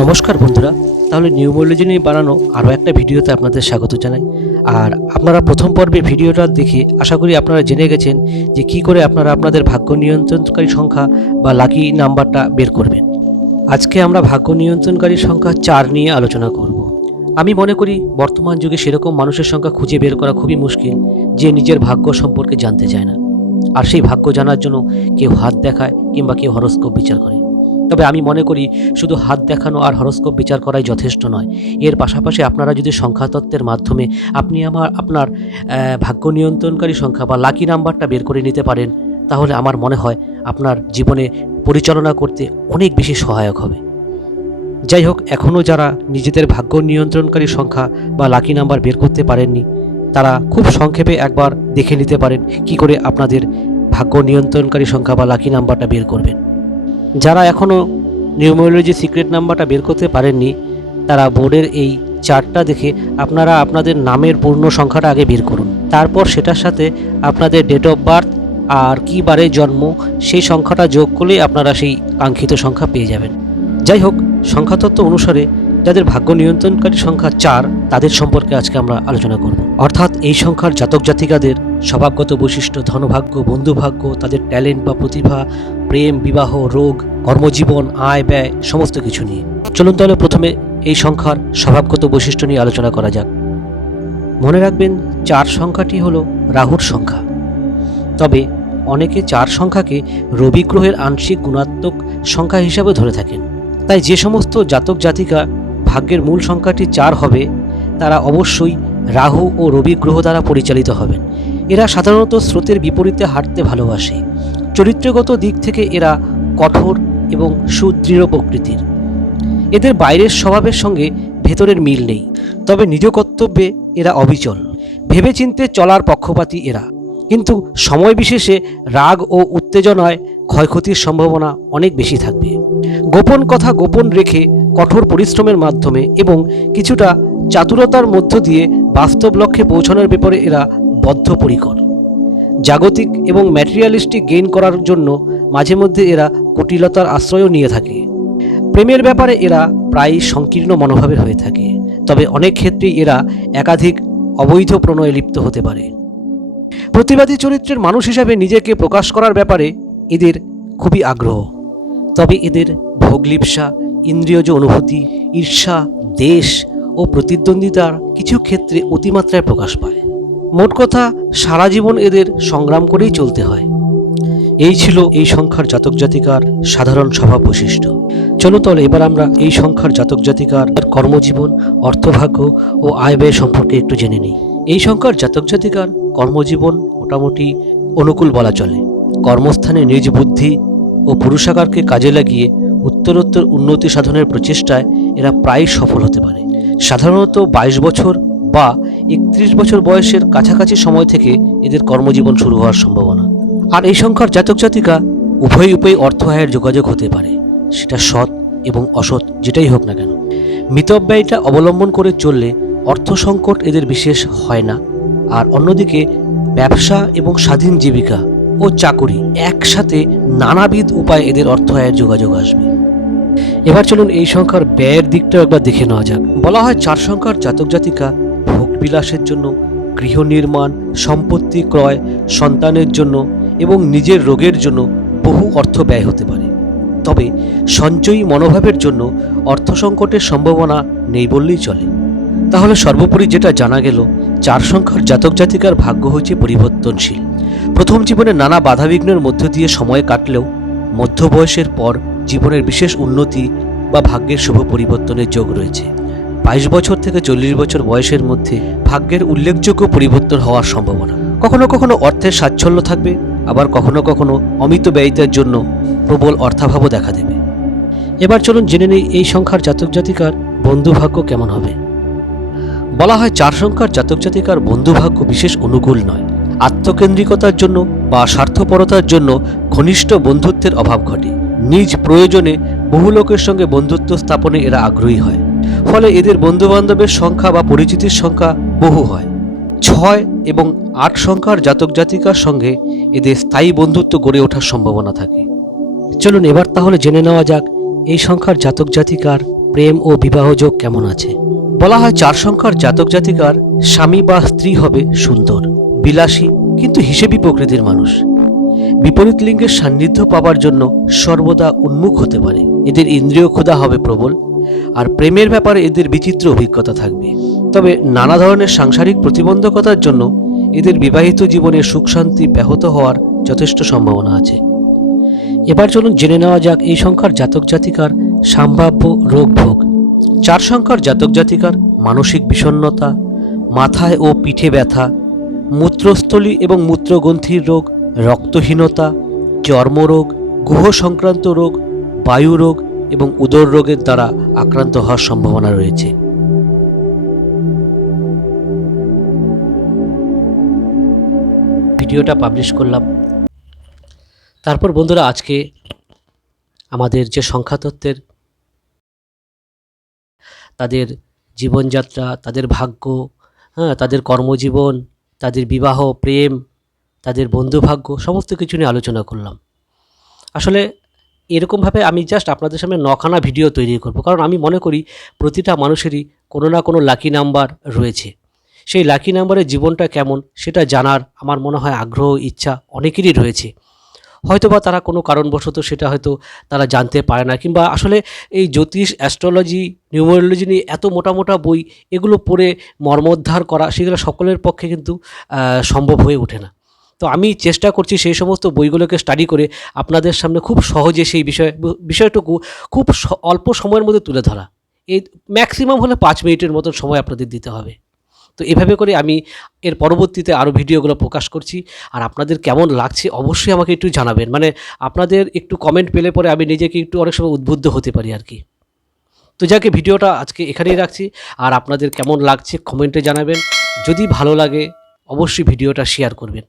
নমস্কার বন্ধুরা, তাহলে নিউমোলজি নিয়ে বানানো আরও একটা ভিডিওতে আপনাদের স্বাগত জানাই। আর আপনারা প্রথম পর্বে ভিডিওটা দেখে আশা করি আপনারা জেনে গেছেন যে কি করে আপনারা আপনাদের ভাগ্য নিয়ন্ত্রণকারী সংখ্যা বা লাকি নাম্বারটা বের করবেন। আজকে আমরা ভাগ্য নিয়ন্ত্রণকারী সংখ্যা চার নিয়ে আলোচনা করব। আমি মনে করি বর্তমান যুগে সেরকম মানুষের সংখ্যা খুঁজে বের করা খুবই মুশকিল, যে নিজের ভাগ্য সম্পর্কে জানতে চায় না। আর সেই ভাগ্য জানার জন্য কেউ হাত দেখায় কিংবা কেউ হরস্কোপ বিচার করে। তবে আমি মনে করি শুধু হাত দেখানো আর হরস্কোপ বিচার করাই যথেষ্ট নয়। এর পাশাপাশি আপনারা যদি সংখ্যাতত্ত্বের মাধ্যমে আপনি আমার, আপনার ভাগ্য নিয়ন্ত্রণকারী সংখ্যা বা লাকি নাম্বারটা বের করে নিতে পারেন, তাহলে আমার মনে হয় আপনার জীবনে পরিচালনা করতে অনেক বেশি সহায়ক হবে। যাই হোক এখনও যারা নিজেদের ভাগ্য নিয়ন্ত্রণকারী সংখ্যা বা লাকি নাম্বার বের করতে পারেননি, তারা খুব সংক্ষেপে একবার দেখে নিতে পারেন কি করে আপনাদের ভাগ্য নিয়ন্ত্রণকারী সংখ্যা বা লাকি নাম্বারটা বের করবেন। যারা এখনও নিউমোলজি সিক্রেট নাম্বারটা বের করতে পারেননি, তারা বোর্ডের এই চার্টটা দেখে আপনারা আপনাদের নামের পূর্ণ সংখ্যাটা আগে বের করুন। তারপর সেটার সাথে আপনাদের ডেট অফ বার্থ আর কী বারে জন্ম, সেই সংখ্যাটা যোগ করলেই আপনারা সেই কাঙ্ক্ষিত সংখ্যা পেয়ে যাবেন। যাই হোক, সংখ্যাতত্ত্ব অনুসারে যাদের ভাগ্য নিয়ন্ত্রণকারী সংখ্যা চার, তাদের সম্পর্কে আজকে আমরা আলোচনা করব। অর্থাৎ এই সংখ্যার জাতক জাতিকাদের স্বভাবগত বৈশিষ্ট্য, ধনভাগ্য, বন্ধুভাগ্য, তাদের ট্যালেন্ট বা প্রতিভা প্রেম, বিবাহ, রোগ, কর্মজীবন, আয়, ব্যয়, সমস্ত কিছু নিয়ে। চলুন তাহলে প্রথমে এই সংখ্যার স্বভাবগত বৈশিষ্ট্য নিয়ে আলোচনা করা যাক। মনে রাখবেন, চার সংখ্যাটি হলো রাহুর সংখ্যা। তবে অনেকে চার সংখ্যাকে রবি গ্রহের আংশিক গুণাত্মক সংখ্যা হিসাবে ধরে থাকেন। তাই যে সমস্ত জাতক জাতিকা ভাগ্যের মূল সংখ্যাটি চার হবে, তারা অবশ্যই রাহু ও রবি গ্রহ দ্বারা পরিচালিত হবেন। এরা সাধারণত স্রোতের বিপরীতে হাঁটতে ভালোবাসে। চরিত্রগত দিক থেকে এরা কঠোর এবং সুদৃঢ় প্রকৃতির। এদের বাইরের স্বভাবের সঙ্গে ভেতরের মিল নেই, তবে নিজ কর্তব্যে এরা অবিচল। ভেবেচিন্তে চলার পক্ষপাতী এরা। কিন্তু সময় বিশেষে রাগ ও উত্তেজনায় ক্ষয়ক্ষতির সম্ভাবনা অনেক বেশি থাকবে। গোপন কথা গোপন রেখে কঠোর পরিশ্রমের মাধ্যমে এবং কিছুটা চাতুরতার মধ্য দিয়ে বাস্তব লক্ষ্যে পৌঁছানোর ব্যাপারে এরা বদ্ধপরিকর। জাগতিক এবং ম্যাটেরিয়ালিস্টিক গেইন করার জন্য মাঝে মধ্যে এরা কুটিলতার আশ্রয়ও নিয়ে থাকে। প্রেমের ব্যাপারে এরা প্রায় সংকীর্ণ মনোভাবের হয়ে থাকে, তবে অনেক ক্ষেত্রেই এরা একাধিক অবৈধ প্রণয়ে লিপ্ত হতে পারে। প্রতিবাদী চরিত্রের মানুষ হিসাবে নিজেকে প্রকাশ করার ব্যাপারে এদের খুবই আগ্রহ। তবে এদের ভোগলিপসা, ইন্দ্রিয়জ অনুভূতি, ঈর্ষা, দেশ ও প্রতিদ্বন্দ্বিতার কিছু ক্ষেত্রে অতিমাত্রায় প্রকাশ পায়। মোট কথা, সারা জীবন এদের সংগ্রাম করেই চলতে হয়। এই ছিল এই সংখ্যার জাতক জাতিকার সাধারণ স্বভাব বৈশিষ্ট্য। চলো তাহলে এবার আমরা এই সংখ্যার জাতক জাতিকার কর্মজীবন, অর্থভাগ্য ও আয় ব্যয় সম্পর্কে একটু জেনে নিই। এই সংখ্যার জাতক জাতিকার কর্মজীবন মোটামুটি অনুকূল বলা চলে। কর্মস্থানে নিজ বুদ্ধি ও পুরুষাকারকে কাজে লাগিয়ে উত্তরোত্তর উন্নতি সাধনের প্রচেষ্টায় এরা প্রায় সফল হতে পারে। সাধারণত বাইশ বছর বা একত্রিশ বছর বয়সের কাছাকাছি সময় থেকে এদের কর্মজীবন শুরু হওয়ার সম্ভাবনা। আর এই সংখ্যার জাতক জাতিকা উভয় উভয় অর্থ আয়ের যোগাযোগ হতে পারে। সেটা সৎ এবং অসৎ যেটাই হোক না কেন। মিতব্যয়টা অবলম্বন করে চললে অর্থ সংকট এদের বিশেষ হয় না। আর অন্যদিকে ব্যবসা এবং স্বাধীন জীবিকা ও চাকুরি একসাথে নানাবিধ উপায়ে এদের অর্থ আয়ের যোগাযোগ আসবে। এবার চলুন এই সংখ্যার ব্যয়ের দিকটাও একবার দেখে নেওয়া যাক। বলা হয় চার সংখ্যার জাতক জাতিকা ভোগবিলাসের জন্য গৃহ নির্মাণ সম্পত্তি ক্রয়, সন্তানের জন্য এবং নিজের রোগের জন্য বহু অর্থ ব্যয় হতে পারে। তবে সঞ্চয়ী মনোভাবের জন্য অর্থ সংকটের সম্ভাবনা নেই বললেই চলে। তাহলে সর্বোপরি যেটা জানা গেল, চার সংখ্যার জাতক জাতিকার ভাগ্য হচ্ছে পরিবর্তনশীল। প্রথম জীবনে নানা বাধাবিঘ্নের মধ্য দিয়ে সময় কাটলেও মধ্য বয়সের পর জীবনের বিশেষ উন্নতি বা ভাগ্যের শুভ পরিবর্তনের যোগ রয়েছে। বাইশ বছর থেকে চল্লিশ বছর বয়সের মধ্যে ভাগ্যের উল্লেখযোগ্য পরিবর্তন হওয়ার সম্ভাবনা। কখনো কখনো অর্থের সাচ্ছল্য থাকবে, আবার কখনো কখনো অমিত ব্যয়িতার জন্য প্রবল অর্থাভাবও দেখা দেবে। এবার চলুন জেনে নেই এই সংখ্যার জাতক জাতিকার বন্ধুভাগ্য কেমন হবে। বলা হয় চার সংখ্যার জাতক জাতিকার বন্ধুভাগ্য বিশেষ অনুকূল নয়। আত্মকেন্দ্রিকতার জন্য বা স্বার্থপরতার জন্য ঘনিষ্ঠ বন্ধুত্বের অভাব ঘটে। নিজ প্রয়োজনে বহু লোকের সঙ্গে বন্ধুত্ব স্থাপনে এরা আগ্রহী হয়। ফলে এদের বন্ধুবান্ধবের সংখ্যা বা পরিচিতির সংখ্যা বহু হয়। ছয় এবং আট সংখ্যার জাতক জাতিকার সঙ্গে এদের স্থায়ী বন্ধুত্ব গড়ে ওঠার সম্ভাবনা থাকে। চলুন এবার তাহলে জেনে নেওয়া যাক এই সংখ্যার জাতক জাতিকার প্রেম ও বিবাহ যোগ কেমন আছে। বলা হয় চার সংখ্যার জাতক জাতিকার স্বামী বা স্ত্রী হবে সুন্দর, বিলাসী কিন্তু হিসেবি প্রকৃতির মানুষ। বিপরীত লিঙ্গের সান্নিধ্য পাবার জন্য সর্বদা উন্মুখ হতে পারে। এদের ইন্দ্রিয় ক্ষুধা হবে প্রবল আর প্রেমের ব্যাপারে এদের বিচিত্র অভিজ্ঞতা থাকবে। তবে নানা ধরনের সাংসারিক প্রতিবন্ধকতার জন্য এদের বিবাহিত জীবনে সুখ শান্তি ব্যাহত হওয়ার যথেষ্ট সম্ভাবনা আছে। এবার চলুন জেনে নেওয়া যাক এই সংখ্যার জাতক জাতিকার সম্ভাব্য রোগ ভোগ। চার সংখ্যার জাতক জাতিকার মানসিক বিষণ্ণতা, মাথায় ও পিঠে ব্যথা, মূত্রস্থলী এবং মূত্রগ্রন্থির রোগ, রক্তহীনতা, চর্মরোগ গুহ সংক্রান্ত রোগ বায়ু রোগ এবং উদর রোগের দ্বারা আক্রান্ত হওয়ার সম্ভাবনা রয়েছে। ভিডিওটা পাবলিশ করলাম। তারপর বন্ধুরা আজকে আমাদের যে সংখ্যাতত্ত্বের তাদের জীবনযাত্রা, তাদের ভাগ্য হ্যাঁ তাদের কর্মজীবন, তাদের বিবাহ, প্রেম, তাদের বন্ধুভাগ্য, সমস্ত কিছু নিয়ে আলোচনা করলাম। আসলে এরকমভাবে আমি জাস্ট আপনাদের সামনে নখানা ভিডিও তৈরি করব। কারণ আমি মনে করি প্রতিটা মানুষেরই কোনো না কোনো লাকি নাম্বার রয়েছে। সেই লাকি নাম্বারের জীবনটা কেমন সেটা জানার আমার মনে হয় আগ্রহ, ইচ্ছা অনেকেরই রয়েছে। হয়তোবা তারা কোনো কারণবশত সেটা হয়তো তারা জানতে পারে না, কিংবা আসলে এই জ্যোতিষ অ্যাস্ট্রোলজি নিউমোরোলজি নিয়ে এত মোটা মোটা বই এগুলো পড়ে মর্মোদ্ধার করা সেগুলো সকলের পক্ষে কিন্তু সম্ভব হয়ে ওঠে না। তো আমি চেষ্টা করছি সেই সমস্ত বইগুলোকে স্টাডি করে আপনাদের সামনে খুব সহজে সেই বিষয়, বিষয়টুকু খুব অল্প সময়ের মধ্যে তুলে ধরা। এই ম্যাক্সিমাম হলে পাঁচ মিনিটের মতন সময় আপনাদের দিতে হবে। তো এভাবে করে আমি এর পরবর্তীতে আরও ভিডিওগুলো প্রকাশ করছি। আর আপনাদের কেমন লাগছে অবশ্যই আমাকে একটু জানাবেন। মানে আপনাদের একটু কমেন্ট পেলে পরে আমি নিজেকে একটু অনেক সময় উদ্বুদ্ধ হতে পারি আর কি। তো যাকে ভিডিওটা আজকে এখানেই রাখছি। আর আপনাদের কেমন লাগছে কমেন্টে জানাবেন। যদি ভালো লাগে, অবশ্যই ভিডিওটা শেয়ার করবেন।